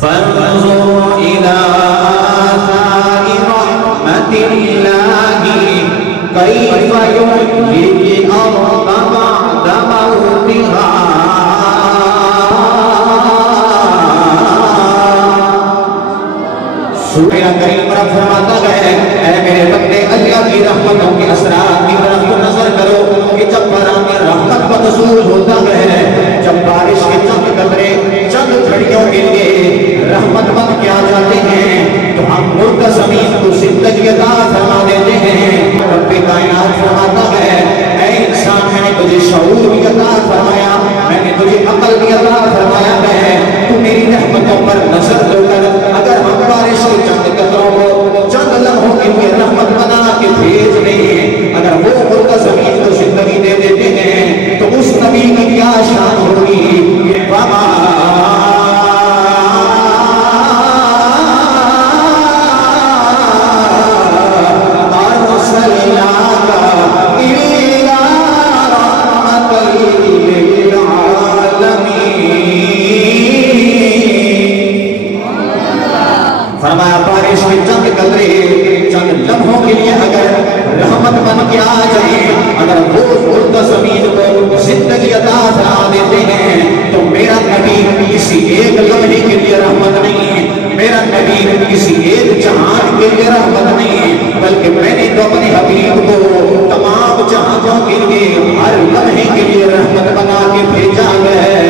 فانظر إلى آثار رحمة الله كيف يحيي الأرض بعد موتها سورہ کریم رب فرماتا ہے اے میرے بندے اللہ کی رحمتوں کے اثرات کی طرف نظر کرو کہ جب برآں میں رحمت مدسول ہوتا ہے، جب بارش کے چند قطرے چند گھڑیوں کے لیے رحمت مند کیا جاتے ہیں تو ہم مردہ زمین کو زندگی عطا فرما دیتے ہیں۔ رب کائنات فرماتا ہے اے انسان میں نے تجھے شعور بھی عطا فرمایا، میں نے تجھے عقل بھی عطا فرمایا ہے، تو میری رحمتوں پر نظر دو کر اگر ہم بارش کے چند قطروں کو چند لمحوں کے لیے رحمت بنا کے بھیج دیں، اگر وہ مردہ زمین کو زندگی دے دیتے ہیں تو اس نبی کی کیا شان ہوگی۔ وما ارسلناک الا رحمۃ للعالمین۔ فرمایا بارش کے چند قطرے چند لمحوں کے لیے اگر رحمت بن کے آ جائیں، اگر وہ مردہ زمین کو زندگی عطا فرما دیتے ہیں تو میرا نبی کسی ایک لمحے کے لیے رحمت نہیں، میرا نبی کسی ایک جہان کے لیے رحمت نہیں، بلکہ میں نے تو اپنے حبیب کو تمام جہانوں کے لیے ہر لمحے کے لیے رحمت بنا کے بھیجا ہے۔